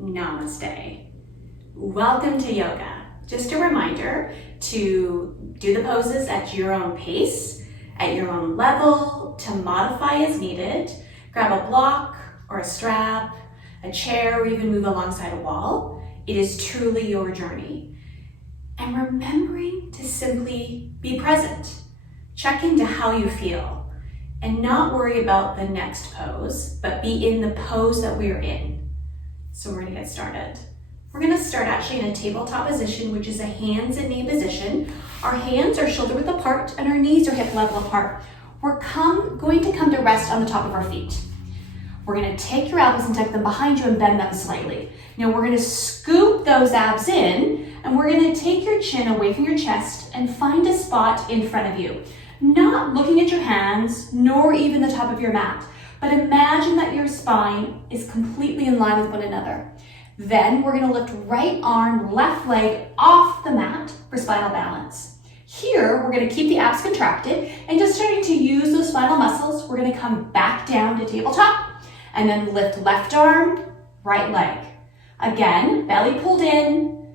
Namaste. Welcome to yoga. Just a reminder to do the poses at your own pace, at your own level, to modify as needed. Grab a block or a strap, a chair, or even move alongside a wall. It is truly your journey. And remembering to simply be present. Check into how you feel and not worry about the next pose, but be in the pose that we're in. So we're gonna get started. We're gonna start actually in a tabletop position, which is a hands and knee position. Our hands are shoulder width apart and our knees are hip level apart. We're going to come to rest on the top of our feet. We're gonna take your elbows and tuck them behind you and bend them slightly. Now we're gonna scoop those abs in and we're gonna take your chin away from your chest and find a spot in front of you. Not looking at your hands, nor even the top of your mat, but imagine that your spine is completely in line with one another. Then we're gonna lift right arm, left leg off the mat for spinal balance. Here, we're gonna keep the abs contracted and just starting to use those spinal muscles, we're gonna come back down to tabletop and then lift left arm, right leg. Again, belly pulled in,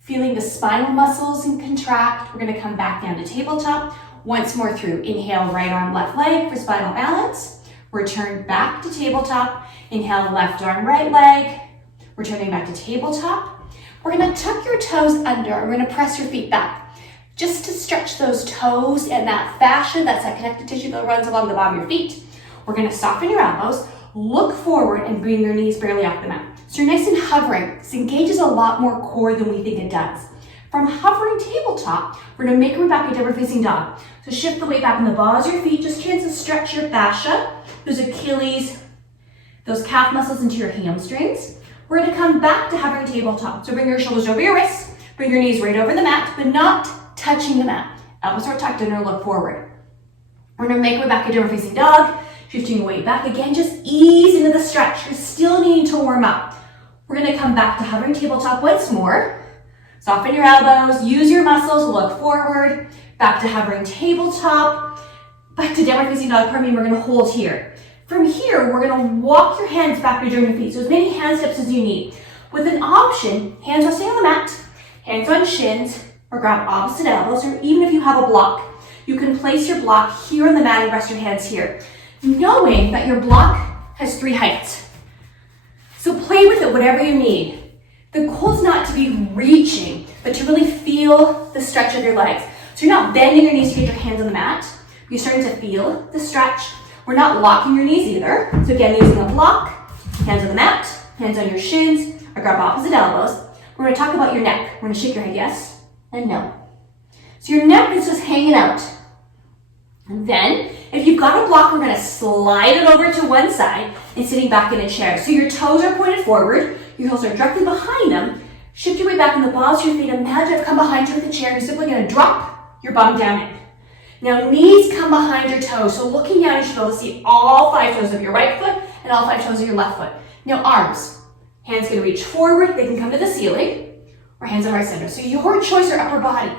feeling the spinal muscles and contract. We're gonna come back down to tabletop. Once more through, inhale, right arm, left leg for spinal balance. Return back to tabletop. Inhale, left arm, right leg. Returning back to tabletop. We're gonna tuck your toes under. We're gonna press your feet back. Just to stretch those toes and that fascia, that's that connective tissue that runs along the bottom of your feet. We're gonna soften your elbows, look forward and bring your knees barely off the mat. So you're nice and hovering. This engages a lot more core than we think it does. From hovering tabletop, we're gonna make our way back into downward facing dog. So shift the weight back in the balls of your feet, just chance to stretch your fascia, those Achilles, those calf muscles into your hamstrings. We're gonna come back to hovering tabletop. So bring your shoulders over your wrists, bring your knees right over the mat, but not touching the mat. Elbows are tucked under, look forward. We're gonna make our way back into downward facing dog, shifting your weight back again, just ease into the stretch. You're still needing to warm up. We're gonna come back to hovering tabletop once more. Soften your elbows, use your muscles, look forward, back to hovering tabletop, back to downward facing dog, we're gonna hold here. From here, we're gonna walk your hands back to your feet, so as many hand steps as you need. With an option, hands resting on the mat, hands on shins, or grab opposite elbows, or even if you have a block, you can place your block here on the mat and rest your hands here. Knowing that your block has 3 heights. So play with it, whatever you need. The goal is not to be reaching, but to really feel the stretch of your legs. So you're not bending your knees to get your hands on the mat. You're starting to feel the stretch. We're not locking your knees either. So again, using a block, hands on the mat, hands on your shins, or grab opposite elbows. We're gonna talk about your neck. We're gonna shake your head yes and no. So your neck is just hanging out. And then, if you've got a block, we're gonna slide it over to one side and sitting back in a chair. So your toes are pointed forward, your heels are directly behind them. Shift your weight back in the balls of your feet. Imagine I've come behind you with the chair. You're simply gonna drop your bum down in. Now knees come behind your toes. So looking down, you should be able to see all 5 toes of your right foot and all 5 toes of your left foot. Now arms, hands can reach forward. They can come to the ceiling or hands on right center. So your choice or upper body.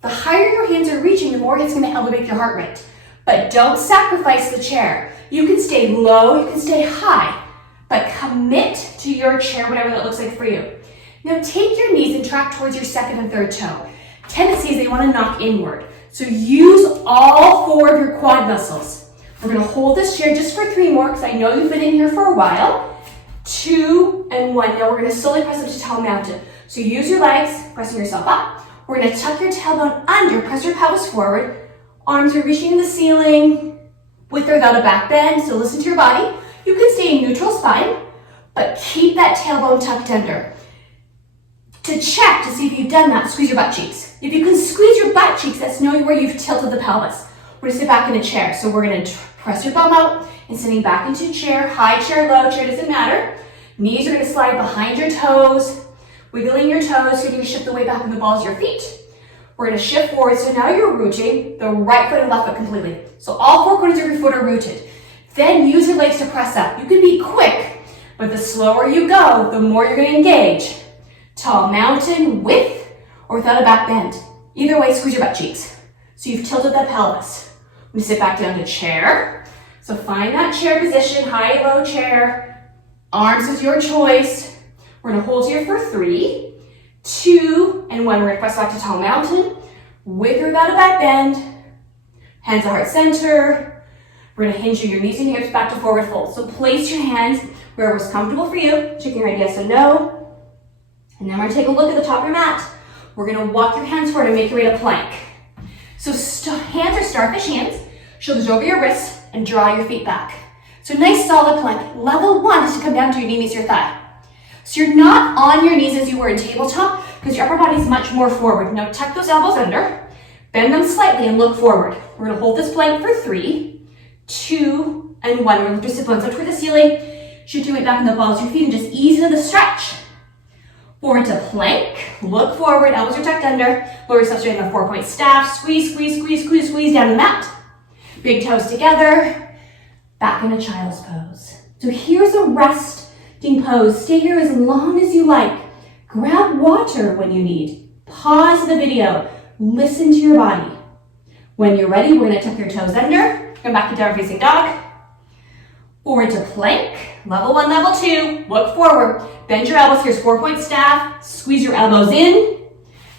The higher your hands are reaching, the more it's gonna elevate your heart rate. But don't sacrifice the chair. You can stay low, you can stay high, but commit to your chair, whatever that looks like for you. Now take your knees and track towards your second and third toe. Tendency is they want to knock inward. So use all 4 of your quad muscles. We're going to hold this chair just for 3 more because I know you've been in here for a while. 2 and 1. Now we're going to slowly press up to tall mountain. So use your legs, pressing yourself up. We're going to tuck your tailbone under, press your pelvis forward. Arms are reaching the ceiling with or without a back bend. So listen to your body. You can stay in neutral spine, but keep that tailbone tucked under. To check to see if you've done that, squeeze your butt cheeks. If you can squeeze your butt cheeks, that's knowing where you've tilted the pelvis. We're gonna sit back in a chair. So we're gonna press your bum out and sitting back into a chair, high chair, low chair, doesn't matter. Knees are gonna slide behind your toes, wiggling your toes, so you're gonna shift the weight back in the balls of your feet. We're gonna shift forward, so now you're rooting the right foot and left foot completely. So all 4 corners of your foot are rooted. Then use your legs to press up. You can be quick, but the slower you go, the more you're gonna engage. Tall mountain with or without a back bend. Either way, squeeze your butt cheeks. So you've tilted that pelvis. I'm gonna sit back down to chair. So find that chair position, high, low chair. Arms is your choice. We're gonna hold here for 3, 2, and 1. We're gonna press back to tall mountain with or without a back bend. Hands to heart center. We're gonna hinge your knees and hips back to forward fold. So place your hands wherever's comfortable for you. Shaking your head yes and no. And then we're gonna take a look at the top of your mat. We're gonna walk your hands forward and make your way to plank. So hands are starfish hands, shoulders over your wrists, and draw your feet back. So nice solid plank. Level 1 is to come down to your knee meets your thigh. So you're not on your knees as you were in tabletop because your upper body is much more forward. Now tuck those elbows under, bend them slightly and look forward. We're gonna hold this plank for 3, 2, and 1. We're gonna lift your sit bones up toward the ceiling, shoot your weight back in the balls of your feet and just ease into the stretch. Forward to plank, look forward, elbows are tucked under, lower yourself straight in a 4-point staff, squeeze, squeeze, squeeze, squeeze, squeeze down the mat. Big toes together, back in a child's pose. So here's a resting pose. Stay here as long as you like. Grab water when you need. Pause the video, listen to your body. When you're ready, we're gonna tuck your toes under, come back to down facing dog. Forward to plank, level 1, level 2, look forward, bend your elbows, here's 4-point staff, squeeze your elbows in,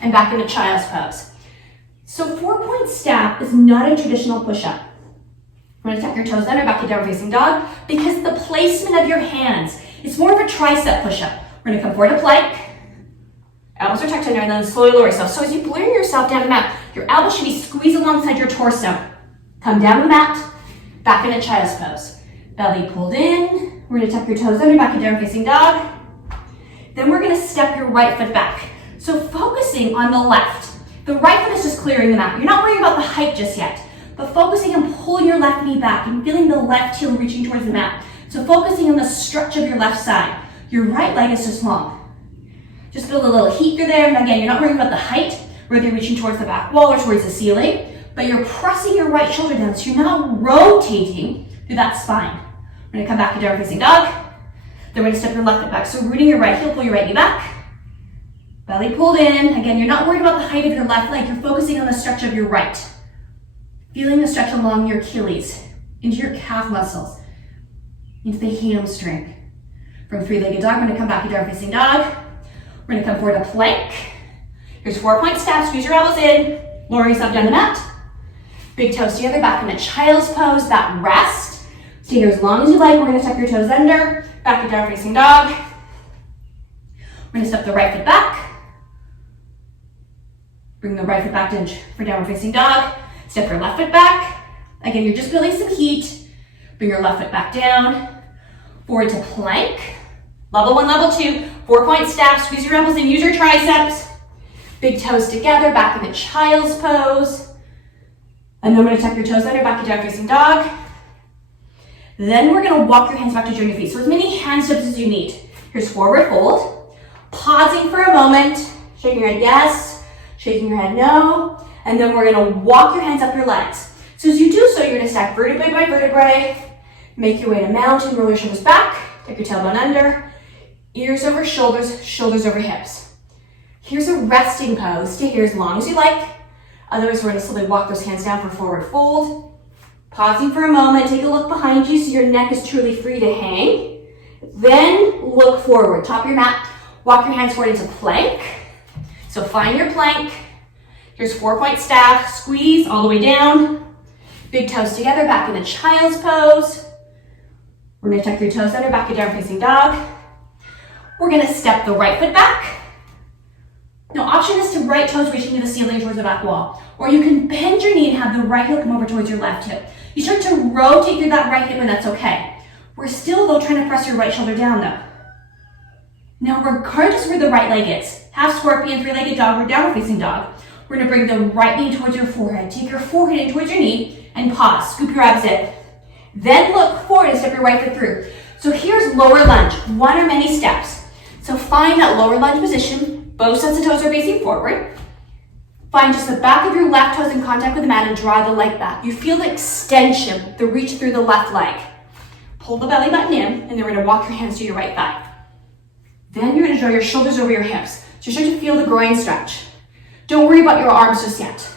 and back into child's pose. So 4-point staff is not a traditional push-up. We're gonna tuck your toes under, back to down facing dog, because the placement of your hands, it's more of a tricep push-up. We're gonna come forward to plank, elbows are tucked under, and then slowly lower yourself. So as you bring yourself down the mat, your elbows should be squeezed alongside your torso. Come down the mat, back into child's pose. Belly pulled in, we're gonna tuck your toes under, back to down facing dog. Then we're gonna step your right foot back. So focusing on the left. The right foot is just clearing the mat. You're not worrying about the height just yet, but focusing on pulling your left knee back and feeling the left heel reaching towards the mat. So focusing on the stretch of your left side. Your right leg is just long. Just feel a little heat through there. And again, you're not worrying about the height, whether you're reaching towards the back wall or towards the ceiling, but you're pressing your right shoulder down, so you're not rotating through that spine. We're gonna come back to down facing dog. Then we're gonna step your left foot back. So rooting your right heel, pull your right knee back. Belly pulled in. Again, you're not worried about the height of your left leg. You're focusing on the stretch of your right. Feeling the stretch along your Achilles, into your calf muscles, into the hamstring. From 3-legged dog, we're gonna come back to down facing dog. We're gonna come forward to plank. Here's 4-point staff, squeeze your elbows in, lower yourself down the mat. Big toes together, back in a child's pose, that rest. Stay here as long as you like. We're gonna tuck your toes under, back to down facing dog. We're gonna step the right foot back. Bring the right foot back to for downward facing dog. Step your left foot back. Again, you're just building some heat. Bring your left foot back down. Forward to plank. Level 1, level 2, 4-point staff. Squeeze your elbows in, use your triceps. Big toes together, back in the child's pose. And then we're gonna tuck your toes under, back to down facing dog. Then we're gonna walk your hands back to join your feet. So as many hand steps as you need. Here's forward fold. Pausing for a moment, shaking your head yes, shaking your head no, and then we're gonna walk your hands up your legs. So as you do so, you're gonna stack vertebrae by vertebrae, make your way to mountain, roll your shoulders back, tuck your tailbone under, ears over shoulders, shoulders over hips. Here's a resting pose. Stay here as long as you like. Otherwise, we're gonna slowly walk those hands down for forward fold. Pausing for a moment, take a look behind you so your neck is truly free to hang. Then look forward, top of your mat, walk your hands forward into plank. So find your plank. Here's 4-point staff, squeeze all the way down. Big toes together, back in the child's pose. We're gonna tuck your toes under, back to down facing dog. We're gonna step the right foot back. Now, option is to right toes reaching to the ceiling towards the back wall. Or you can bend your knee and have the right heel come over towards your left hip. You start to rotate through that right hip and that's okay. We're still, though, trying to press your right shoulder down, though. Now, regardless of where the right leg is, half scorpion, 3-legged dog, or downward facing dog, we're gonna bring the right knee towards your forehead. Take your forehead in towards your knee and pause. Scoop your abs in. Then look forward and step your right foot through. So here's lower lunge, one or many steps. So find that lower lunge position. Both sets of toes are facing forward. Find just the back of your left toes in contact with the mat and draw the leg back. You feel the extension, the reach through the left leg. Pull the belly button in, and then we're gonna walk your hands to your right thigh. Then you're gonna draw your shoulders over your hips. So you're starting to feel the groin stretch. Don't worry about your arms just yet.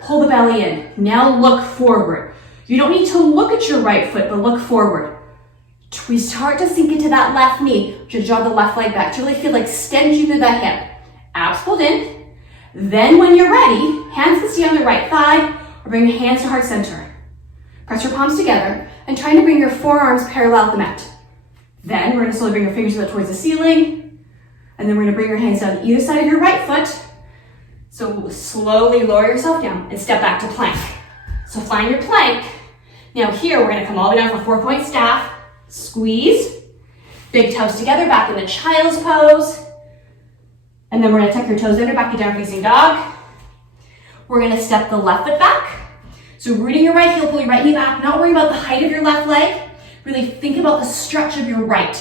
Pull the belly in. Now look forward. You don't need to look at your right foot, but look forward. We start to sink into that left knee. Just draw the left leg back to really feel like extension through that hip. Abs pulled in. Then when you're ready, hands can stay on the right thigh or bring your hands to heart center. Press your palms together and try to bring your forearms parallel with the mat. Then we're going to slowly bring your fingers towards the ceiling. And then we're going to bring your hands down either side of your right foot. So slowly lower yourself down and step back to plank. So find your plank. Now here we're going to come all the way down for 4-point staff. Squeeze. Big toes together back in the child's pose. And then we're going to tuck your toes under, back to down facing dog. We're going to step the left foot back. So rooting your right heel, pull your right knee back. Not worry about the height of your left leg. Really think about the stretch of your right.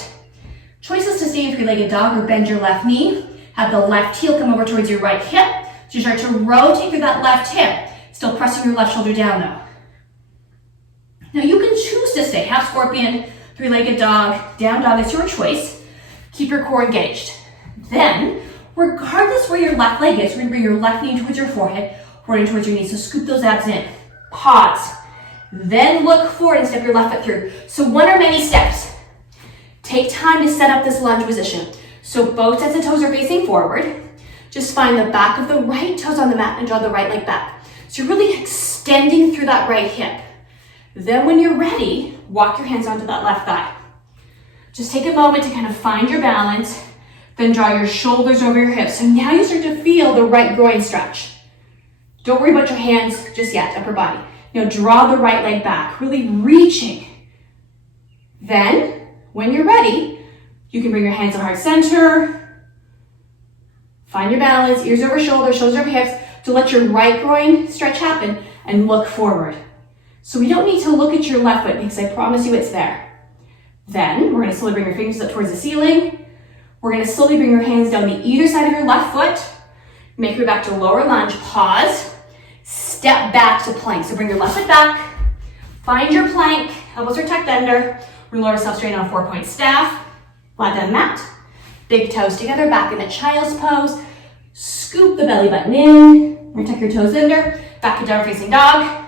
Choices to stay in three-legged dog or bend your left knee. Have the left heel come over towards your right hip. So you start to rotate through that left hip. Still pressing your left shoulder down though. Now you can choose to stay half scorpion, three-legged dog, down dog, it's your choice. Keep your core engaged. Then, regardless where your left leg is, we're gonna bring your left knee towards your forehead, forward towards your knee. So scoop those abs in. Pause. Then look forward and step your left foot through. So one or many steps. Take time to set up this lunge position. So both sets of toes are facing forward. Just find the back of the right toes on the mat and draw the right leg back. So you're really extending through that right hip. Then when you're ready, walk your hands onto that left thigh. Just take a moment to kind of find your balance, then draw your shoulders over your hips. So now you start to feel the right groin stretch. Don't worry about your hands just yet, upper body. Now draw the right leg back, really reaching. Then, when you're ready, you can bring your hands to heart center. Find your balance, ears over shoulders, shoulders over hips, to let your right groin stretch happen and look forward. So we don't need to look at your left foot because I promise you it's there. Then we're going to slowly bring your fingers up towards the ceiling. We're going to slowly bring your hands down the either side of your left foot. Make your way back to lower lunge. Pause. Step back to plank. So bring your left foot back. Find your plank. Elbows are tucked under. We're going to lower ourselves straight on 4-point staff. Flat down mat. Big toes together back in the child's pose. Scoop the belly button in. We're going to tuck your toes under. Back to down facing dog.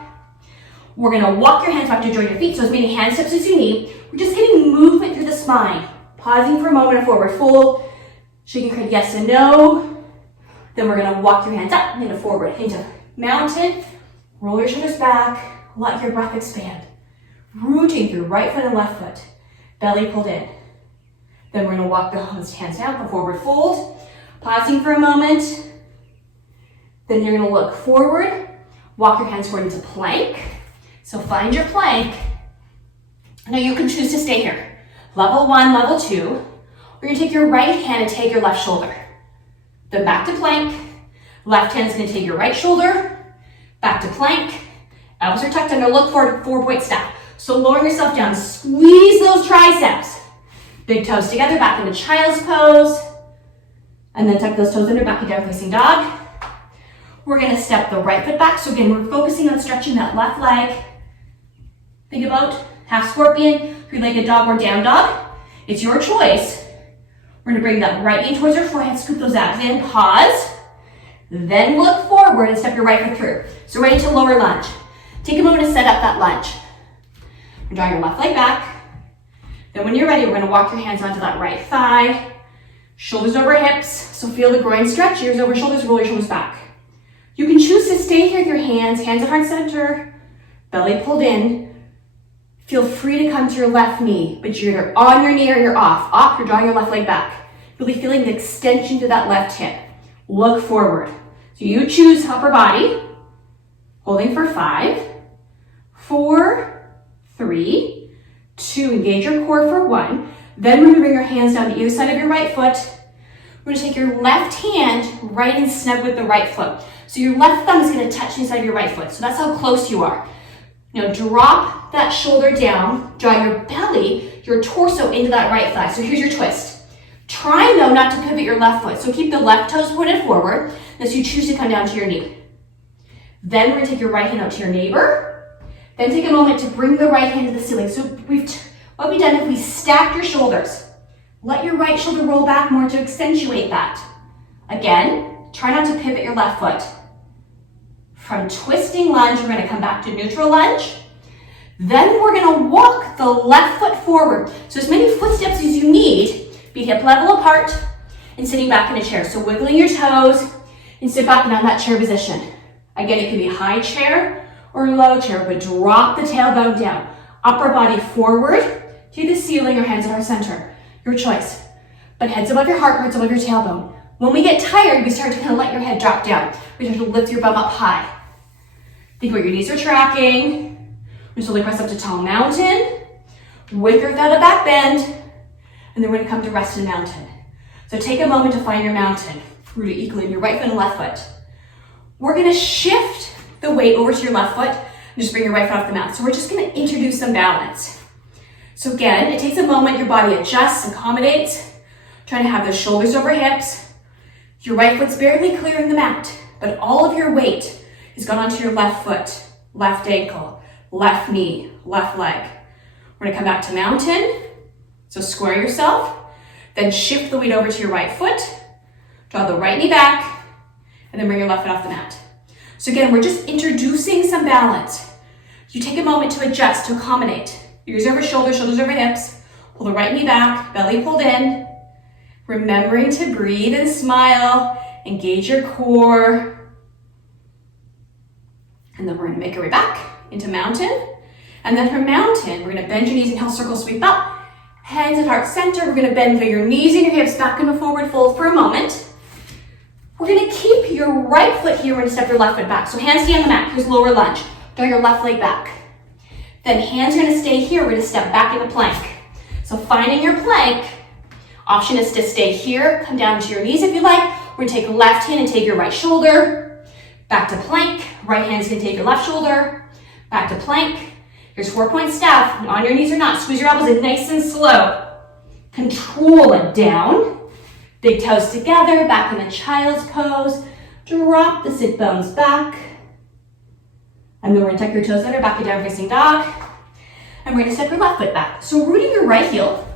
We're going to walk your hands back to join your feet, so as many hand steps as you need. We're just getting movement through the spine. Pausing for a moment, a forward fold. Shaking your head yes and no. Then we're going to walk your hands up into forward, into mountain. Roll your shoulders back. Let your breath expand. Rooting through right foot and left foot. Belly pulled in. Then we're going to walk the hands down for forward fold. Pausing for a moment. Then you're going to look forward. Walk your hands forward into plank. So find your plank. Now you can choose to stay here. Level 1, level 2. We're going to take your right hand and take your left shoulder. Then back to plank. Left hand is going to take your right shoulder. Back to plank. Elbows are tucked under. Look forward, 4-point staff. So lower yourself down. Squeeze those triceps. Big toes together, back into child's pose. And then tuck those toes under, back to down facing dog. We're going to step the right foot back. So again, we're focusing on stretching that left leg. Think about half scorpion, three-legged dog, or down dog. It's your choice. We're going to bring that right knee towards your forehead, scoop those abs in, pause. Then look forward and step your right foot through. So ready to lower lunge. Take a moment to set up that lunge. Draw your left leg back. Then when you're ready, we're going to walk your hands onto that right thigh. Shoulders over hips. So feel the groin stretch, ears over shoulders, roll your shoulders back. You can choose to stay here with your hands at heart center, belly pulled in. Feel free to come to your left knee, but you're either on your knee or you're off. Off, you're drawing your left leg back. Really feeling the extension to that left hip. Look forward. So you choose upper body, holding for 5, 4, 3, 2, engage your core for 1. Then we're going to bring your hands down to either side of your right foot. We're going to take your left hand right and snug with the right foot. So your left thumb is going to touch the inside of your right foot. So that's how close you are. Now drop that shoulder down, draw your belly, your torso into that right thigh. So here's your twist. Try though not to pivot your left foot. So keep the left toes pointed forward as you choose to come down to your knee. Then we're going to take your right hand out to your neighbor. Then take a moment to bring the right hand to the ceiling. So what we've done is we stacked your shoulders. Let your right shoulder roll back more to accentuate that. Again, try not to pivot your left foot. From twisting lunge, we're going to come back to neutral lunge. Then we're gonna walk the left foot forward. So as many footsteps as you need, be hip level apart and sitting back in a chair. So wiggling your toes and sit back in that chair position. Again, it can be high chair or low chair, but drop the tailbone down. Upper body forward to the ceiling or hands at our center. Your choice. But heads above your heart, hearts above your tailbone. When we get tired, we start to kind of let your head drop down. We start to lift your bum up high. Think about your knees are tracking. We slowly press up to tall mountain. Wicker without a back bend. And then we're gonna come to rest in mountain. So take a moment to find your mountain. Root it equally in your right foot and left foot. We're gonna shift the weight over to your left foot and just bring your right foot off the mat. So we're just gonna introduce some balance. So again, it takes a moment, your body adjusts, accommodates, trying to have the shoulders over hips. Your right foot's barely clearing the mat, but all of your weight has gone onto your left foot, left ankle, left knee, left leg. We're gonna come back to mountain. So square yourself, then shift the weight over to your right foot, draw the right knee back, and then bring your left foot off the mat. So again, we're just introducing some balance. You take a moment to adjust, to accommodate. Ears over shoulders, shoulders over hips. Pull the right knee back, belly pulled in. Remembering to breathe and smile, engage your core. And then we're gonna make our way back into mountain. And then from mountain, we're gonna bend your knees and heel circle, sweep up. Hands at heart center. We're gonna bend through your knees and your hips back into forward fold for a moment. We're gonna keep your right foot here. We're gonna step your left foot back. So hands stay on the mat. Here's lower lunge. Draw your left leg back. Then hands are gonna stay here. We're gonna step back into plank. So finding your plank, option is to stay here, come down to your knees if you like. We're gonna take left hand and take your right shoulder. Back to plank. Right hand's gonna take your left shoulder. Back to plank. Here's 4-point staff. On your knees or not. Squeeze your elbows in nice and slow. Control it down. Big toes together, back in the child's pose. Drop the sit bones back. And then we're gonna tuck your toes under, back to down facing dog. And we're gonna step your left foot back. So rooting your right heel.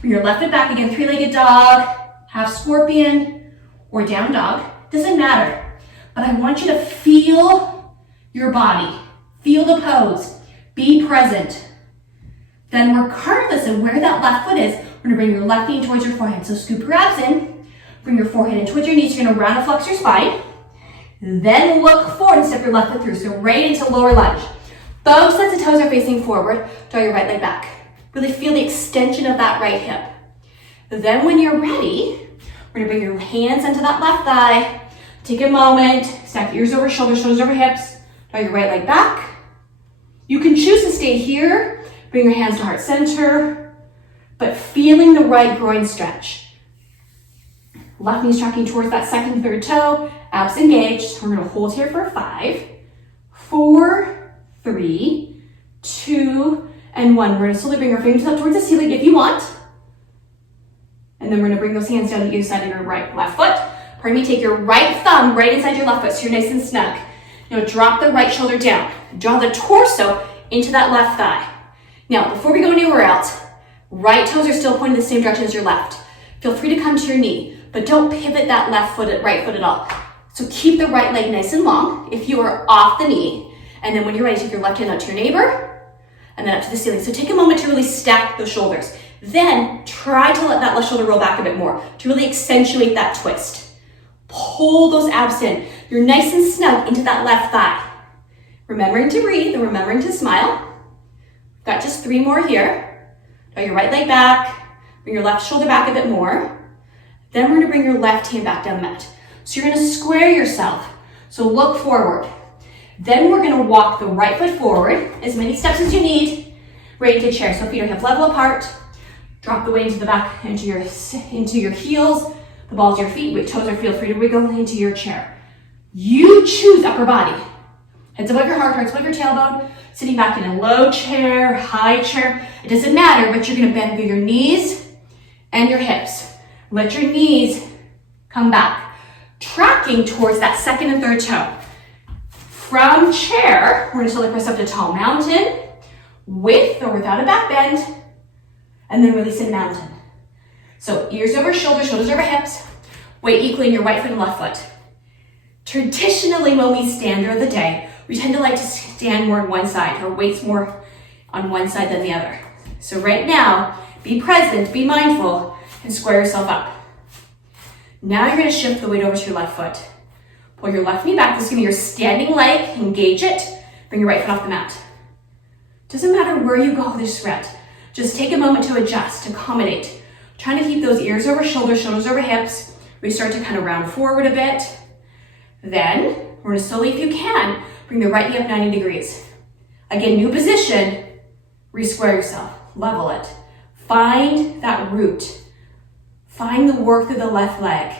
Bring your left foot back again, three-legged dog, half scorpion, or down dog. Doesn't matter. But I want you to feel your body. Feel the pose. Be present. Then regardless of where that left foot is, we're gonna bring your left knee towards your forehead. So scoop your abs in, bring your forehead in towards your knees. You're gonna round and flex your spine. Then look forward and step your left foot through. So right into lower lunge. Both sets of toes are facing forward. Draw your right leg back. Really feel the extension of that right hip. Then when you're ready, we're gonna bring your hands onto that left thigh. Take a moment, stack ears over shoulders, shoulders over hips. Draw your right leg back. You can choose to stay here, bring your hands to heart center, but feeling the right groin stretch. Left knee's tracking towards that second, third toe, abs engaged. We're gonna hold here for 5, 4, 3, 2, and 1. We're gonna slowly bring our fingers up towards the ceiling if you want. And then we're gonna bring those hands down to either side of your left foot. Pardon me, take your right thumb right inside your left foot so you're nice and snug. Now drop the right shoulder down. Draw the torso into that left thigh. Now, before we go anywhere else, right toes are still pointing the same direction as your left. Feel free to come to your knee, but don't pivot that right foot at all. So keep the right leg nice and long if you are off the knee. And then when you're ready, take your left hand out to your neighbor and then up to the ceiling. So take a moment to really stack those shoulders. Then try to let that left shoulder roll back a bit more to really accentuate that twist. Pull those abs in. You're nice and snug into that left thigh. Remembering to breathe and remembering to smile. Got just 3 more here. Draw your right leg back. Bring your left shoulder back a bit more. Then we're gonna bring your left hand back down the mat. So you're gonna square yourself. So look forward. Then we're gonna walk the right foot forward, as many steps as you need, right into chair. So feet are hip level apart. Drop the weight into the back, into your heels. The balls of your feet, with toes are feel free to wiggle into your chair. You choose upper body. Heads above your heart, hearts above your tailbone. Sitting back in a low chair, high chair. It doesn't matter, but you're gonna bend through your knees and your hips. Let your knees come back, tracking towards that second and third toe. From chair, we're gonna slowly press up to tall mountain, with or without a back bend, and then release in mountain. So ears over shoulders, shoulders over hips, weight equally in your right foot and left foot. Traditionally, when we stand during the day, we tend to like to stand more on one side. Our weight's more on one side than the other. So right now, be present, be mindful, and square yourself up. Now you're gonna shift the weight over to your left foot. Pull your left knee back. This is gonna be your standing leg. Engage it. Bring your right foot off the mat. Doesn't matter where you go this threat. Just take a moment to adjust, accommodate. Trying to keep those ears over shoulders, shoulders over hips. We start to kind of round forward a bit. Then, we're gonna slowly, if you can, bring the right knee up 90 degrees. Again, new position, re-square yourself, level it. Find that root. Find the work through the left leg.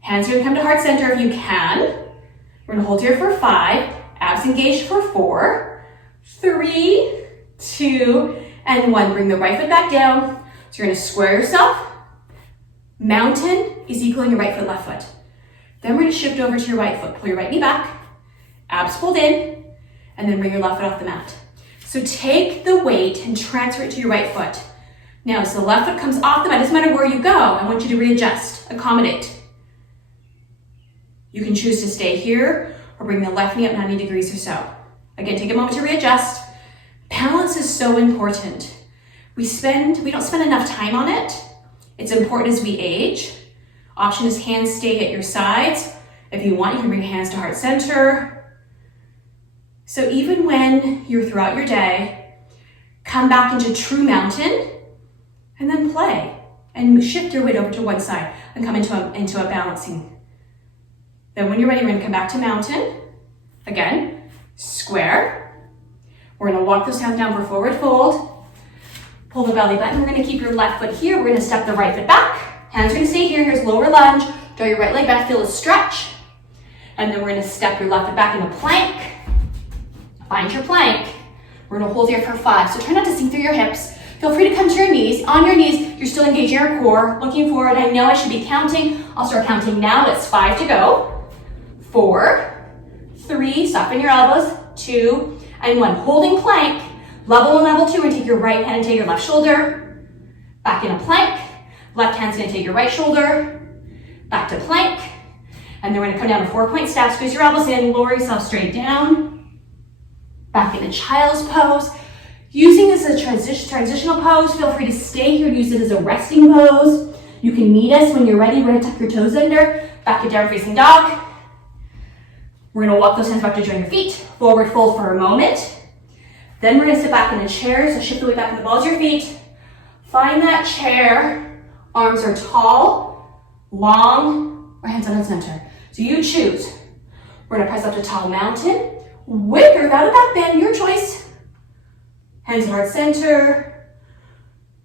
Hands are gonna come to heart center if you can. We're gonna hold here for 5, abs engaged for 4, 3, 2, and 1. Bring the right foot back down. So you're gonna square yourself. Mountain is equaling your right foot, left foot. Then we're gonna shift over to your right foot. Pull your right knee back, abs pulled in, and then bring your left foot off the mat. So take the weight and transfer it to your right foot. Now, as the left foot comes off the mat, it doesn't matter where you go, I want you to readjust, accommodate. You can choose to stay here or bring the left knee up 90 degrees or so. Again, take a moment to readjust. Balance is so important. We don't spend enough time on it. It's important as we age. Option is hands stay at your sides. If you want, you can bring hands to heart center. So even when you're throughout your day, come back into true mountain and then play and shift your weight over to one side and come into a balancing. Then when you're ready, we're gonna come back to mountain. Again, square. We're gonna walk those hands down for forward fold. Pull the belly button. We're gonna keep your left foot here. We're gonna step the right foot back. Hands are gonna stay here. Here's lower lunge. Draw your right leg back, feel a stretch. And then we're gonna step your left foot back into plank. Find your plank. We're gonna hold here for 5. So try not to sink through your hips. Feel free to come to your knees. On your knees, you're still engaging your core. Looking forward. I know I should be counting. I'll start counting now. That's 5 to go. 4, 3, soften your elbows, 2, and 1. Holding plank. Level 1, level 2, and take your right hand and take your left shoulder. Back in a plank. Left hand's gonna take your right shoulder. Back to plank. And then we're gonna come down to 4-point step. Squeeze your elbows in, lower yourself straight down. Back into child's pose. Using this as a transitional pose, feel free to stay here and use it as a resting pose. You can meet us when you're ready. We're gonna tuck your toes under. Back to down facing dog. We're gonna walk those hands back to join your feet. Forward fold for a moment. Then we're gonna sit back in a chair. So shift the weight back in the balls of your feet. Find that chair. Arms are tall, long, or hands on center. So you choose. We're gonna press up to tall mountain. Wicker without a back bend, your choice. Hands at heart center.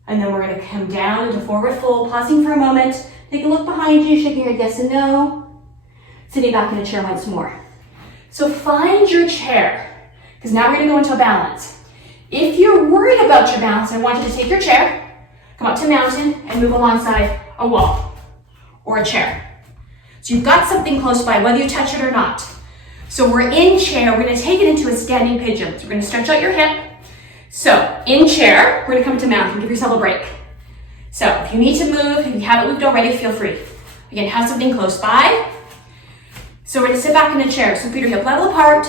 And then we're gonna come down into forward fold, pausing for a moment. Take a look behind you, shaking your head yes and no. Sitting back in a chair once more. So find your chair, because now we're gonna go into a balance. If you're worried about your balance, I want you to take your chair, come up to mountain, and move alongside a wall or a chair. So you've got something close by, whether you touch it or not. So we're in chair, we're gonna take it into a standing pigeon. So we're gonna stretch out your hip. So in chair, we're gonna come to mountain, give yourself a break. So if you need to move, if you haven't moved already, feel free. Again, have something close by. So we're gonna sit back in a chair. So feet are hip level apart,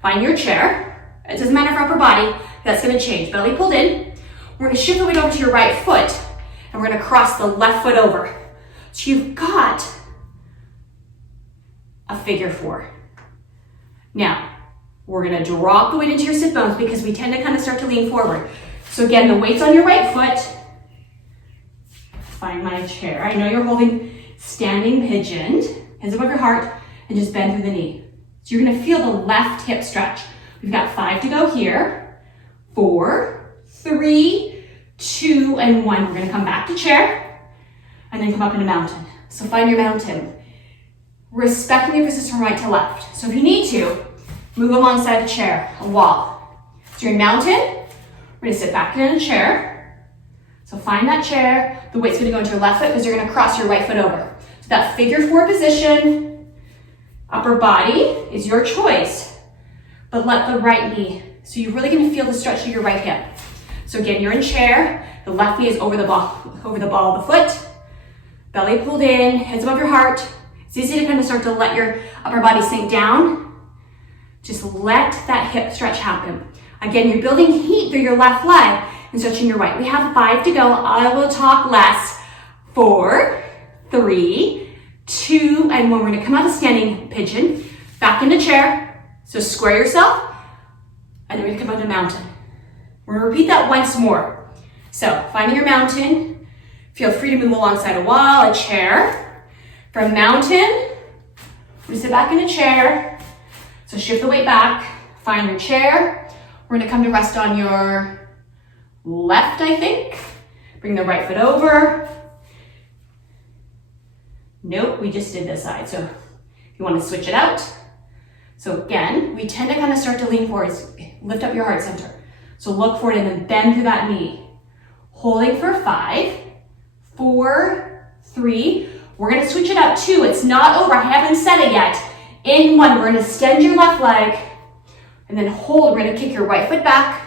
find your chair. It doesn't matter for upper body, that's gonna change. Belly pulled in. We're gonna shift the weight over to your right foot, and we're gonna cross the left foot over. So you've got a figure 4. Now, we're gonna drop the weight into your sit bones because we tend to kind of start to lean forward. So again, the weight's on your right foot. Find my chair. I know you're holding standing pigeon, hands above your heart, and just bend through the knee. So you're gonna feel the left hip stretch. We've got 5 to go here. 4, 3, 2, and 1. We're gonna come back to chair, and then come up into mountain. So find your mountain. Respecting your position from right to left. So if you need to, move alongside the chair, a wall. So you're in mountain, we're gonna sit back in a chair. So find that chair. The weight's gonna go into your left foot because you're gonna cross your right foot over. So that figure 4 position, upper body is your choice, but let the right knee. So you're really gonna feel the stretch of your right hip. So again, you're in chair, the left knee is over the ball of the foot, belly pulled in, hands above your heart. It's easy to kind of start to let your upper body sink down. Just let that hip stretch happen. Again, you're building heat through your left leg and stretching your right. We have 5 to go. I will talk less. 4, 3, 2, and 1. We're gonna come out of standing pigeon, back into chair. So square yourself, and then we're gonna come out to mountain. We're gonna repeat that once more. So finding your mountain, feel free to move alongside a wall, a chair. From mountain, we sit back in a chair. So shift the weight back, find your chair. We're gonna come to rest on your left, I think. Bring the right foot over. Nope, we just did this side. So if you want to switch it out. So again, we tend to kind of start to lean forwards, lift up your heart center. So look forward and then bend through that knee. Holding for 5, 4, 3. We're gonna switch it out 2. It's not over, I haven't said it yet. In 1, we're gonna extend your left leg and then hold. We're gonna kick your right foot back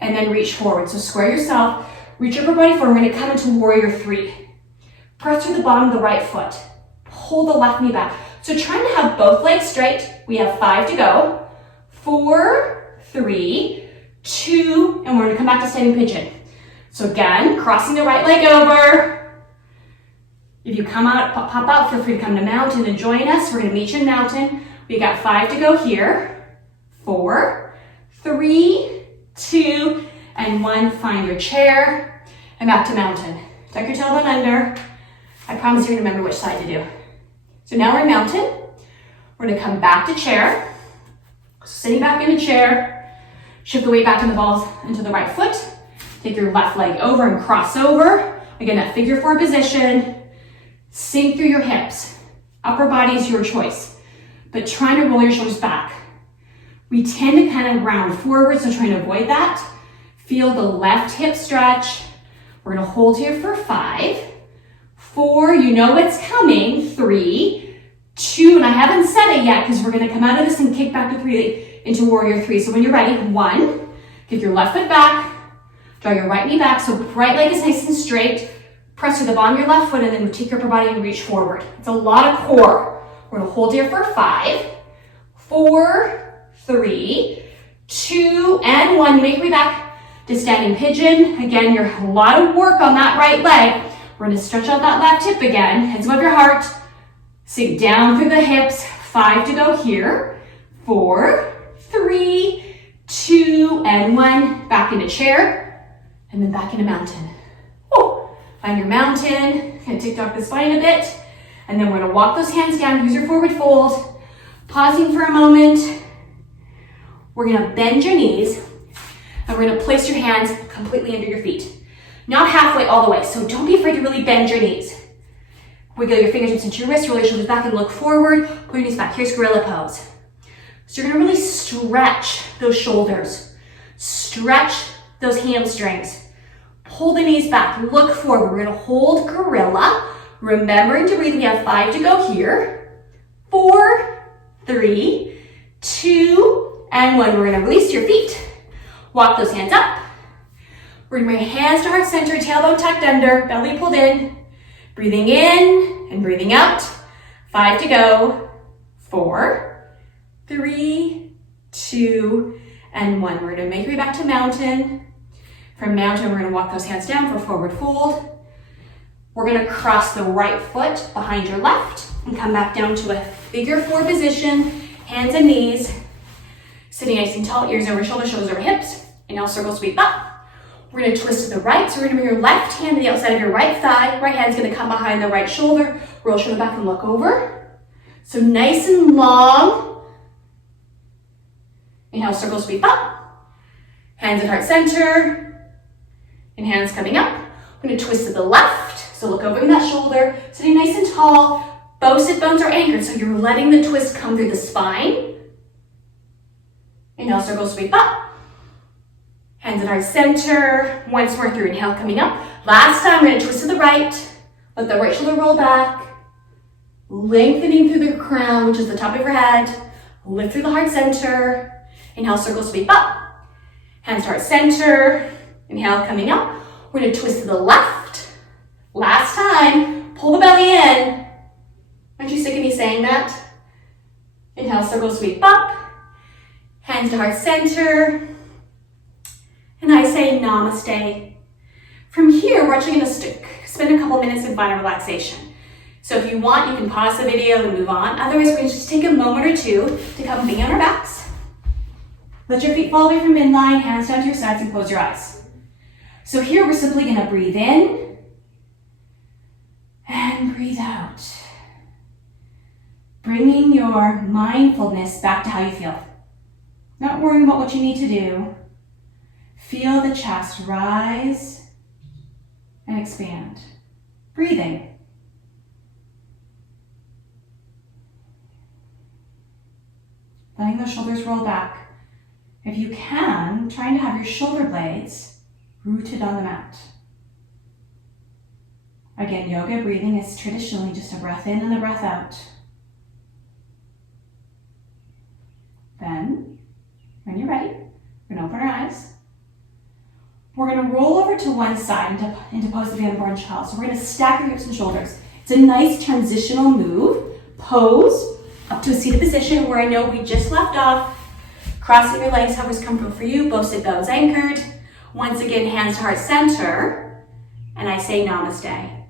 and then reach forward. So square yourself, reach your upper body forward. We're gonna come into warrior 3. Press through the bottom of the right foot. Hold the left knee back. So trying to have both legs straight. We have 5 to go. 4, 3, 2, and we're gonna come back to standing pigeon. So again, crossing the right leg over. If you come out, pop out, feel free to come to mountain and join us. We're gonna meet you in mountain. We got 5 to go here. 4, 3, 2, and 1. Find your chair and back to mountain. Tuck your tailbone under. I promise you're gonna remember which side to do. So now we're in mountain. We're gonna come back to chair. Sitting back in a chair. Shift the weight back in the balls into the right foot. Take your left leg over and cross over. Again, that figure 4 position. Sink through your hips. Upper body is your choice, but trying to roll your shoulders back. We tend to kind of round forward, so trying to avoid that. Feel the left hip stretch. We're gonna hold here for 5, 4, you know it's coming, 3, 2, and I haven't said it yet because we're gonna come out of this and kick back to 3 into warrior 3. So when you're ready, 1, kick your left foot back, draw your right knee back, so right leg is nice and straight. Press through the bottom of your left foot and then take your upper body and reach forward. It's a lot of core. We're gonna hold here for 5, 4, 3, 2, and 1. Make your way back to standing pigeon. Again, you're a lot of work on that right leg. We're gonna stretch out that left hip again. Hands above your heart. Sink down through the hips. 5 to go here. 4, 3, 2, and 1. Back into chair, and then back into mountain. Whoa. Find your mountain. Kind of tick-tock the spine a bit. And then we're gonna walk those hands down. Use your forward fold. Pausing for a moment. We're gonna bend your knees, and we're gonna place your hands completely under your feet. Not halfway, all the way. So don't be afraid to really bend your knees. Wiggle your fingertips into your wrist, roll your shoulders back and look forward. Pull your knees back. Here's gorilla pose. So you're gonna really stretch those shoulders. Stretch those hamstrings. Pull the knees back, look forward. We're gonna hold gorilla. Remembering to breathe, we have 5 to go here. 4, 3, 2, and 1. We're gonna release your feet. Walk those hands up. We're gonna bring hands to heart center, tailbone tucked under, belly pulled in. Breathing in and breathing out. 5 to go. 4, 3, 2, and 1. We're gonna make our way back to mountain. From mountain, we're gonna walk those hands down for forward fold. We're gonna cross the right foot behind your left and come back down to a figure 4 position, hands and knees. Sitting nice and tall, ears over shoulders, shoulders over hips. Inhale, circle sweep up. We're gonna twist to the right, so we're gonna bring your left hand to the outside of your right thigh. Right hand's gonna come behind the right shoulder. Roll shoulder back and look over. So nice and long. Inhale, circle sweep up. Hands at heart center. And hands coming up. We're gonna twist to the left, so look over that shoulder. Sitting nice and tall. Both sit bones are anchored, so you're letting the twist come through the spine. Inhale, circle sweep up. Hands at heart center. Once more through, inhale, coming up. Last time, we're gonna twist to the right. Let the right shoulder roll back. Lengthening through the crown, which is the top of your head. Lift through the heart center. Inhale, circle sweep up. Hands to heart center. Inhale, coming up. We're gonna twist to the left. Last time, pull the belly in. Aren't you sick of me saying that? Inhale, circle sweep up. Hands to heart center. And I say namaste. From here, we're actually going to spend a couple minutes in final relaxation. So if you want, you can pause the video and move on. Otherwise, we're going to just take a moment or two to come be on our backs. Let your feet fall away from midline, hands down to your sides, and close your eyes. So here, we're simply going to breathe in and breathe out. Bringing your mindfulness back to how you feel. Not worrying about what you need to do. Feel the chest rise and expand. Breathing. Letting the shoulders roll back. If you can, trying to have your shoulder blades rooted on the mat. Again, yoga breathing is traditionally just a breath in and a breath out. Then, when you're ready, we're going to open our eyes. We're going to roll over to one side into pose of the unborn child. So we're going to stack your hips and shoulders. It's a nice transitional move. Pose up to a seated position where I know we just left off. Crossing your legs, however's comfortable for you. Both sit bones anchored. Once again, hands to heart center. And I say namaste.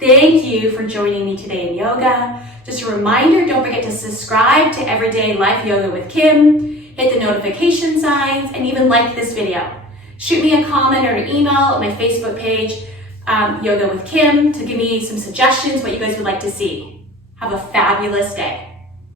Thank you for joining me today in yoga. Just a reminder, don't forget to subscribe to Everyday Life Yoga with Kim, hit the notification signs, and even like this video. Shoot me a comment or an email at my Facebook page, Yoga with Kim, to give me some suggestions what you guys would like to see. Have a fabulous day.